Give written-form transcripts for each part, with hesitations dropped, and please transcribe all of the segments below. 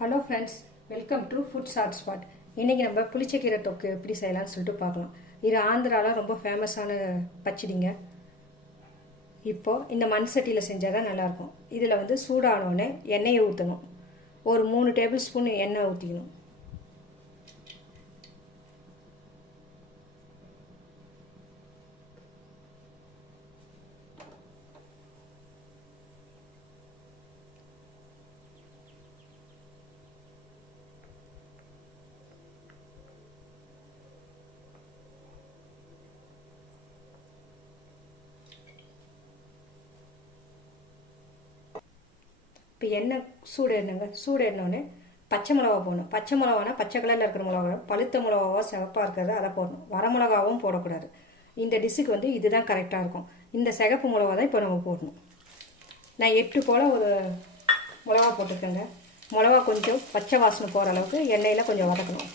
Hello friends, welcome to food short spot. இன்றைக்கி நம்ம புளிச்சக்கீரை தொக்கு எப்படி செய்யலாம்னு சொல்லிட்டு பார்க்கலாம். இது ஆந்திராவில் ரொம்ப ஃபேமஸான பச்சடிங்க. இப்போது இந்த மண் சட்டியில் செஞ்சால் தான் நல்லாயிருக்கும். இதில் வந்து சூடானோடனே எண்ணெயை ஊற்றணும். ஒரு 3 டேபிள் ஸ்பூன் எண்ணெய் ஊற்றிக்கணும். இப்போ எண்ணெய் சூடேறினோடனே பச்சை மிளகா போடணும். பச்சை மிளகானா பச்சை கலரில் இருக்கிற மிளகா, பழுத்த மிளகாவோ சிவப்பாக இருக்கிறது அதை போடணும். வர மிளகாவும் போடக்கூடாது. இந்த டிஷ்ஷுக்கு வந்து இதுதான் கரெக்டாக இருக்கும். இந்த சிகப்பு மிளகா தான் இப்போ நம்ம போடணும். நான் 8 போல் ஒரு மிளகா போட்டிருக்கேங்க. மிளகா கொஞ்சம் பச்சை வாசனை போகிற அளவுக்கு எண்ணெயில் கொஞ்சம் வதக்கணும்.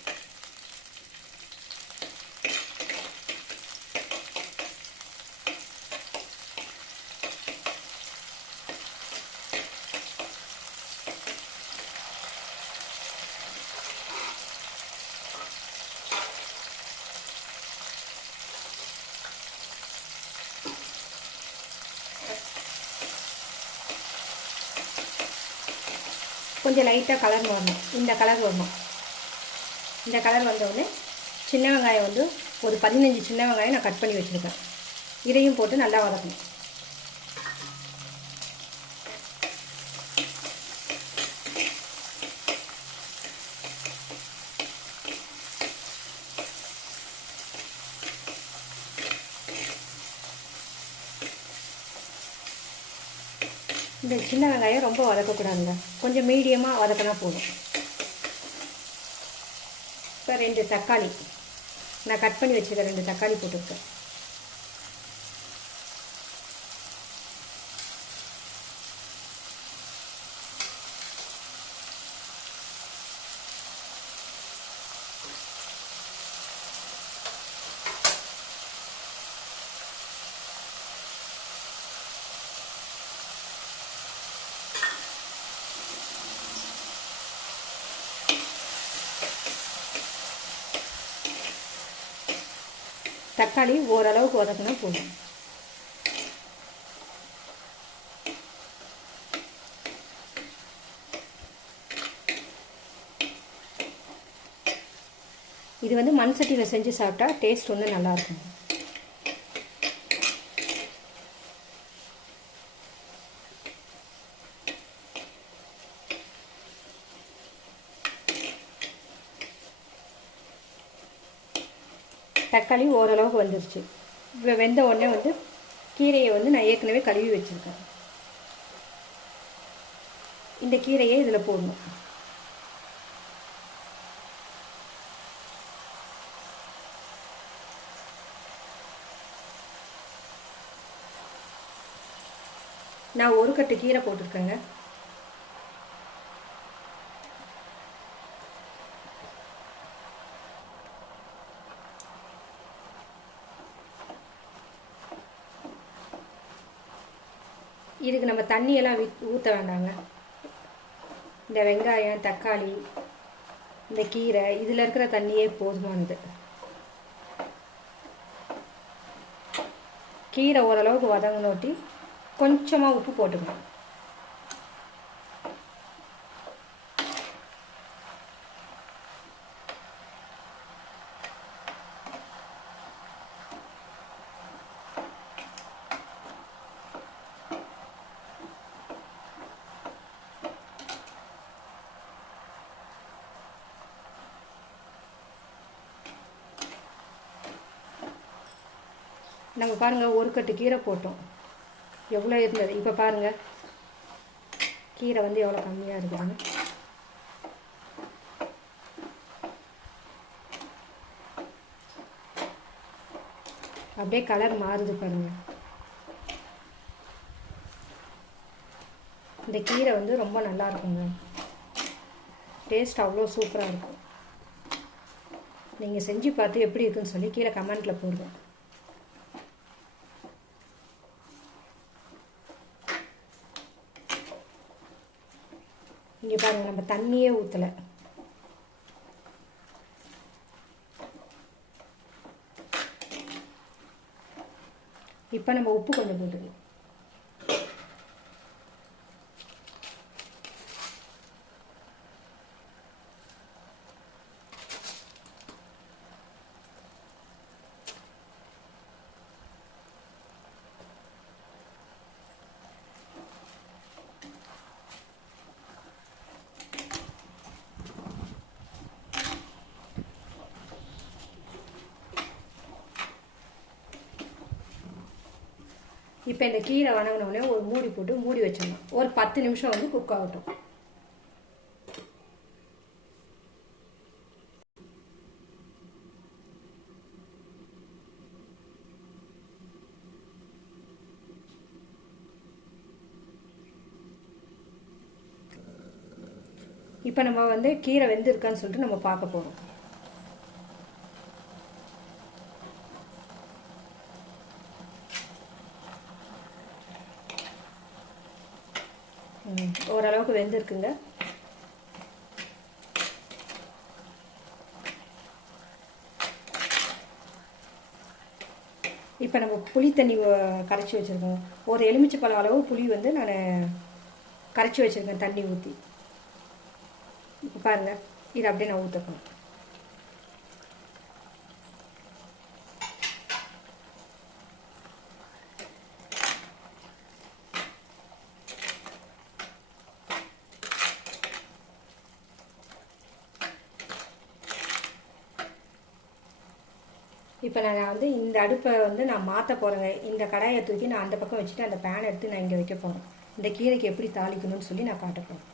கொஞ்சம் லைட்டாக கலர் வரணும். இந்த கலர் வரணும். இந்த கலர் வந்தவுடனே சின்ன வெங்காயம் வந்து ஒரு 15 சின்ன வெங்காயம் நான் கட் பண்ணி வச்சுருக்கேன். இதையும் போட்டு நல்லா வதக்கணும். இந்த சின்ன வெங்காயம் ரொம்ப வதக்கக்கூடாதுங்க. கொஞ்சம் மீடியமாக வதக்கினா போதும். இப்போ 2 தக்காளி நான் கட் பண்ணி வச்சுருக்கேன். 2 தக்காளி போட்டுருக்கேன். தக்காளி ஓரளவுக்கு வதக்கினா போதும். இது வந்து மண் சட்டியில் செஞ்சு சாப்பிட்டா டேஸ்ட் வந்து நல்லாயிருக்கும். தக்காளி ஓரளவுக்கு வந்துருச்சு. வெந்த உடனே வந்து கீரையை வந்து நான் ஏற்கனவே கழுவி வச்சுருக்கேன். இந்த கீரையை இதில் போடணும். நான் 1 கட்டு கீரை போட்டிருக்கேங்க. இதுக்கு நம்ம தண்ணியெல்லாம் ஊற்ற வேண்டாங்க. இந்த வெங்காயம், தக்காளி, இந்த கீரை இதில் இருக்கிற தண்ணியே போதுமானது. கீரை ஓரளவுக்கு வதங்கினோட்டி கொஞ்சமாக உப்பு போட்டுக்கணும். நம்ம பாருங்கள், 1 கட்டு கீரை போட்டோம். எவ்வளோ இருந்தது இப்போ பாருங்கள். கீரை வந்து எவ்வளோ கம்மியாக இருக்குதுன்னு. அப்படியே கலர் மாறுது பாருங்கள். இந்த கீரை வந்து ரொம்ப நல்லா இருக்குங்க. டேஸ்ட் அவ்வளோ சூப்பராக இருக்கும். நீங்கள் செஞ்சு பார்த்து எப்படி இருக்குன்னு சொல்லி கீழே கமெண்ட்டில் போடுங்க. இங்கே பாருங்கள், நம்ம தண்ணியே ஊற்றலை. இப்போ நம்ம உப்பு கொஞ்சம் போட்டுக்கலாம். இப்போ இந்த கீரை வணங்கினோடனே ஒரு மூடி போட்டு மூடி வச்சிடணும். ஒரு 10 நிமிஷம் வந்து குக் ஆகட்டும். இப்போ நம்ம வந்து கீரை வெந்திருக்கான்னு சொல்லிட்டு நம்ம பார்க்க போகிறோம். ஓரளவுக்கு வெந்திருக்குங்க. இப்போ நம்ம புளி தண்ணி கரைச்சி வச்சுருக்கோம். ஒரு எலுமிச்சைப்பழம் அளவு புளி வந்து நான் கரைச்சி வச்சுருக்கேன் தண்ணி ஊற்றி. இப்போ பாருங்கள், இதை அப்படியே நான் ஊற்றணும். இப்போ நான் வந்து இந்த அடுப்பை வந்து நான் மாற்ற போகிறேங்க. இந்த கடாயை தூக்கி நான் அந்த பக்கம் வச்சுட்டு அந்த பேனை எடுத்து நான் இங்கே வைக்க போகிறேன். இந்த கீரைக்கு எப்படி தாளிக்கணும்னு சொல்லி நான் காட்ட போகிறேன்.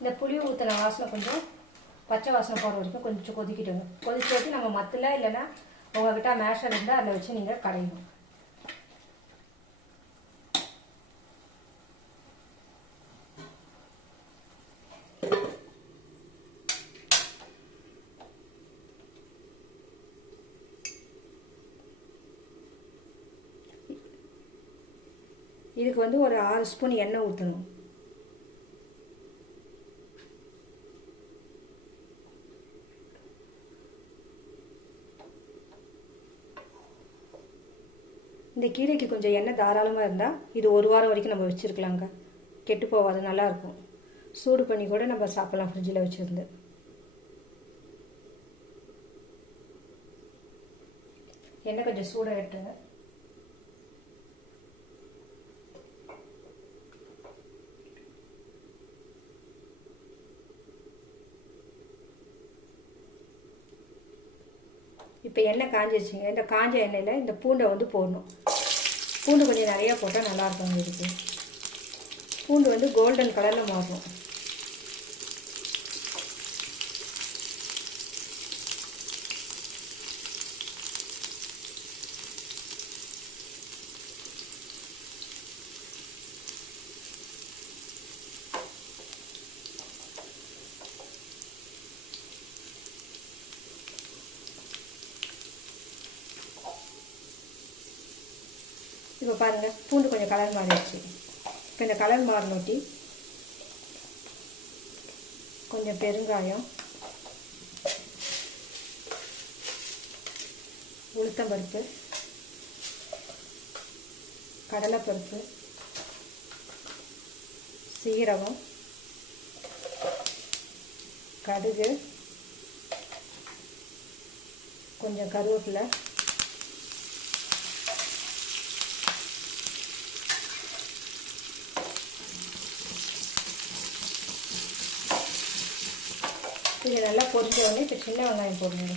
இந்த புளி ஊற்றின வாசனை கொஞ்சம் பச்சை வாசனை போகிற வரைக்கும் கொஞ்சம் கொதிக்கிட்டுங்க. கொதிச்சு வச்சு நம்ம மத்தில் இல்லைன்னா உங்கள்கிட்ட மேஷர் இருந்தால் அதில் வச்சு நீங்கள் கடையணும். இதுக்கு வந்து ஒரு 6 ஸ்பூன் எண்ணெய் ஊற்றணும். இந்த கீரைக்கு கொஞ்சம் எண்ணெய் தாராளமாக இருந்தால் இது 1 வாரம் வரைக்கும் நம்ம வச்சுருக்கலாங்க. கெட்டு போகாது, நல்லாயிருக்கும். சூடு பண்ணி கூட நம்ம சாப்பிட்லாம் ஃப்ரிட்ஜில் வச்சுருந்து. எண்ணெய் கொஞ்சம் சூடாகிட்டுங்க. இப்போ எண்ணெய் காஞ்சிச்சுங்க. இந்த காஞ்ச எண்ணெயில் இந்த பூண்டை வந்து போடணும். பூண்டு கொஞ்சம் நிறையா போட்டால் நல்லாயிருக்கும். இதுக்கு பூண்டு வந்து கோல்டன் கலரில் மாறணும். இப்போ பாருங்கள், பூண்டு கொஞ்சம் கலர் மாறிடுச்சு. இப்போ இந்த கலர் மாறினோட்டி கொஞ்சம் பெருங்காயம், உளுத்தம்பருப்பு, கடலைப்பருப்பு, சீரகம், கடுகு, கொஞ்சம் கருவேப்பிலை, இது நல்லா பொரிஞ்ச உடனே இப்போ சின்ன வெங்காயம் போடுங்க.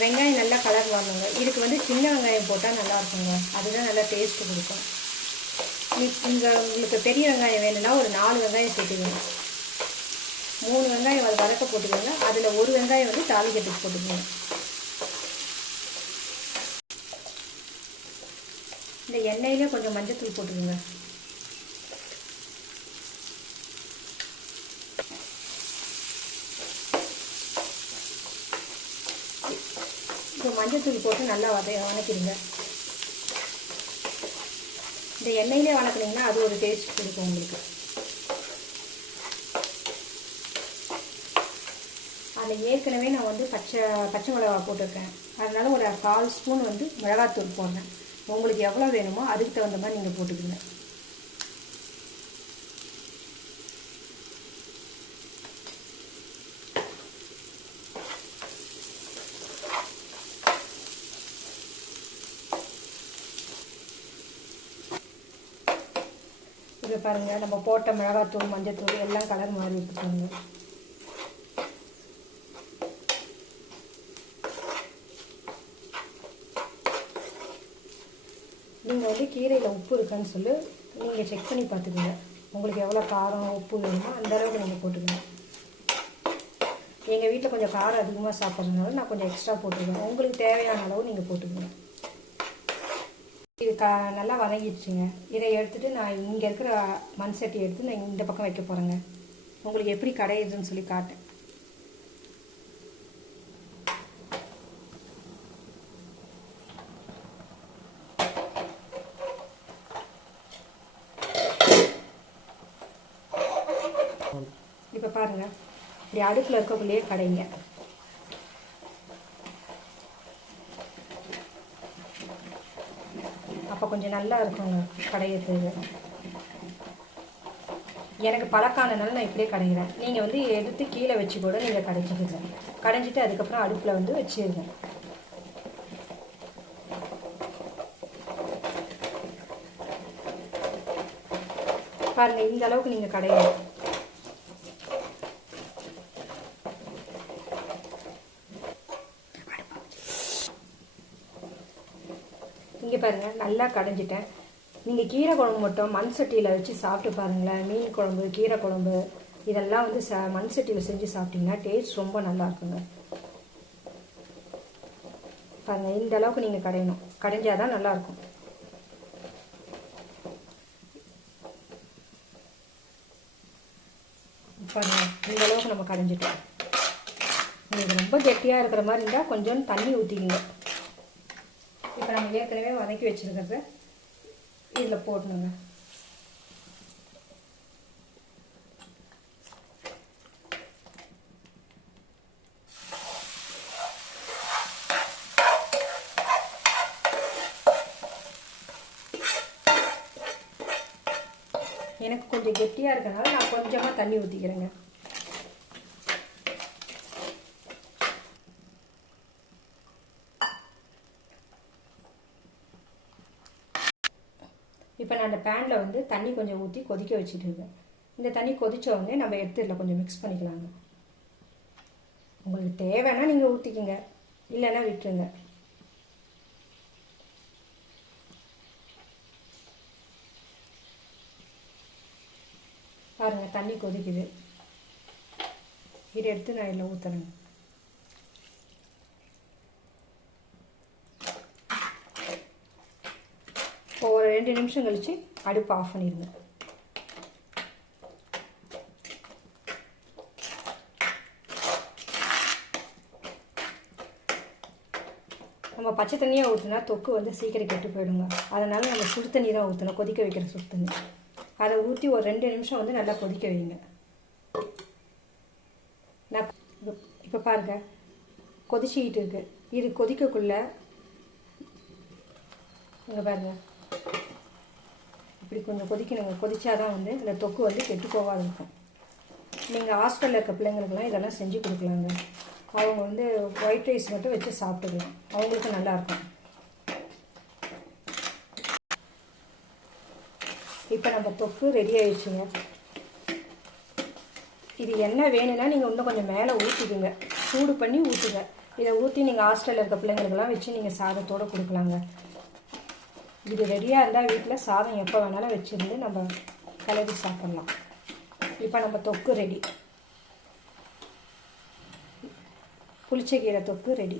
வெங்காயம் நல்லா கலர் வரணுங்க. இதுக்கு வந்து சின்ன வெங்காயம் போட்டால் நல்லா இருக்குங்க, அதுதான் நல்லா டேஸ்ட்டு கொடுக்கும். இங்கே உங்களுக்கு பெரிய வெங்காயம் வேணும்னா ஒரு 4 வெங்காயம் சேர்த்துக்கோங்க. 3 வெங்காயம் அது வதக்க போட்டுக்கோங்க. அதில் ஒரு வெங்காயம் வந்து தாளிக்கட்டுக்கு போட்டுக்கோங்க. இந்த எண்ணெயிலே கொஞ்சம் மஞ்சத்தூள் போட்டுக்கோங்க. இப்போ மஞ்சத்தூள் போட்டு நல்லா வதக்கிடுங்க. இந்த எண்ணெயிலே வதக்குனீங்கன்னா அது ஒரு டேஸ்ட் கொடுக்கும் உங்களுக்கு. அதில் ஏற்கனவே நான் வந்து பச்சை மிளகா போட்டிருக்கேன், அதனால ஒரு 1/4 ஸ்பூன் வந்து மிளகாத்தூள் போடுறேன். உங்களுக்கு எவ்வளோ வேணுமோ அதுக்கு தகுந்த மாதிரி நீங்கள் போட்டுக்கோங்க. இதை பாருங்கள், நம்ம போட்ட மிளகாத்தூள் மஞ்சத்தூள் எல்லாம் கலர் மாறி எடுத்துக்கோங்க. நீங்கள் வந்து கீரையில் உப்பு இருக்கான்னு சொல்லி நீங்கள் செக் பண்ணி பார்த்துக்கோங்க. உங்களுக்கு எவ்வளோ காரம் உப்பு வேணுமோ அந்தளவுக்கு நீங்கள் போட்டுக்கணும். எங்கள் வீட்டில் கொஞ்சம் காரம் அதிகமாக சாப்பிட்றதுனால நான் கொஞ்சம் எக்ஸ்ட்ரா போட்டுக்குவேன். உங்களுக்கு தேவையான அளவு நீங்கள் போட்டுக்கணும். இது நல்லா வதங்கிடுச்சுங்க. இதை எடுத்துகிட்டு நான் இங்கே இருக்கிற மண் சட்டி எடுத்து நான் இந்த பக்கம் வைக்க போகிறேங்க. உங்களுக்கு எப்படி கடையுதுன்னு சொல்லி காட்டேன். இப்போ பாருங்கள், இப்படி அடுப்பில் இருக்கக்குள்ளேயே கடைங்க. அப்போ கொஞ்சம் நல்லா இருக்குங்க கடையிறதுக்கு. எனக்கு பழக்கானனால நான் இப்படியே கடைகிறேன். நீங்கள் வந்து எடுத்து கீழே வச்சு கூட நீங்கள் கடைச்சிடுங்க. கடைஞ்சிட்டு அதுக்கப்புறம் அடுப்பில் வந்து வச்சிருங்க. பாருங்கள், இந்த அளவுக்கு நீங்கள் கடையணும். இங்கே பாருங்கள், நல்லா கடைஞ்சிட்டேன். நீங்கள் கீரை குழம்பு மட்டும் மண் சட்டியில் வச்சு சாப்பிட்டு பாருங்களேன். மீன் குழம்பு, கீரை குழம்பு இதெல்லாம் வந்து மண் சட்டியில் செஞ்சு சாப்பிட்டிங்கன்னா டேஸ்ட் ரொம்ப நல்லா இருக்குங்க. பாருங்கள், இந்த அளவுக்கு நீங்கள் கடையணும். கடைஞ்சாதான் நல்லாயிருக்கும். பாருங்கள், இந்த அளவுக்கு நம்ம கடைஞ்சிட்டோம். உங்களுக்கு ரொம்ப கெட்டியாக இருக்கிற மாதிரி இருந்தால் கொஞ்சம் தண்ணி ஊற்றிக்கிங்க. இப்போ நம்ம ஏற்கனவே வதக்கி வச்சுருக்கிறத இதில் போடணுங்க. எனக்கு கொஞ்சம் கெட்டியாக இருக்கிறனால நான் கொஞ்சமாக தண்ணி ஊற்றிக்கிறேங்க. இப்போ நான் அந்த பேனில் வந்து தண்ணி கொஞ்சம் ஊற்றி கொதிக்க வச்சுட்டு இருக்கேன். இந்த தண்ணி கொதித்த உடனே நம்ம எடுத்து இதில் கொஞ்சம் மிக்ஸ் பண்ணிக்கலாங்க. உங்களுக்கு தேவைன்னா நீங்கள் ஊற்றிக்கிங்க, இல்லைன்னா விட்டுருங்க. பாருங்கள், தண்ணி கொதிக்குது. இதை எடுத்து நான் இதில் ஊற்றுறேங்க. ஒரு 2 நிமிஷம் கழித்து அடுப்பு ஆஃப் பண்ணிடுங்க. நம்ம பச்சை தண்ணியாக ஊற்றினா தொக்கு வந்து சீக்கிரம் கெட்டு போயிடுங்க. அதனால் நம்ம சுடு தண்ணி தான் ஊற்றணும், கொதிக்க வைக்கிற சுடு தண்ணி. அதை ஊற்றி ஒரு 2 நிமிஷம் வந்து நல்லா கொதிக்க வைங்க. நான் இப்போ பாருங்கள், கொதிச்சிக்கிட்டு இருக்கு. இது கொதிக்கக்குள்ளே இங்கே பாருங்கள், இப்படி கொஞ்சம் கொதிக்கணுங்க. கொதிச்சாதான் வந்து இந்த தொக்கு வந்து கெட்டு போகாது இருக்கும். நீங்கள் ஹாஸ்டலில் இருக்க பிள்ளைங்களுக்கெல்லாம் இதெல்லாம் செஞ்சு கொடுக்கலாங்க. அவங்க வந்து ஒயிட் ரைஸ் மட்டும் வச்சு சாப்பிட்டுக்கலாம், அவங்களுக்கு நல்லாயிருக்கும். இப்போ நம்ம தொக்கு ரெடி ஆயிடுச்சுங்க. இது என்ன வேணும்னா நீங்கள் இன்னும் கொஞ்சம் மேலே ஊற்றிக்குங்க, சூடு பண்ணி ஊற்றுங்க. இதை ஊற்றி நீங்கள் ஹாஸ்டலில் இருக்க பிள்ளைங்களுக்கெல்லாம் வச்சு நீங்கள் சாதத்தோடு கொடுக்கலாங்க. இது ரெடியாக இருந்தால் வீட்டில் சாதம் எப்போ வேணாலும் வச்சுருந்து நம்ம கிளறி சாப்பிட்லாம். இப்போ நம்ம தொக்கு ரெடி, புளிச்சக்கீரை தொக்கு ரெடி.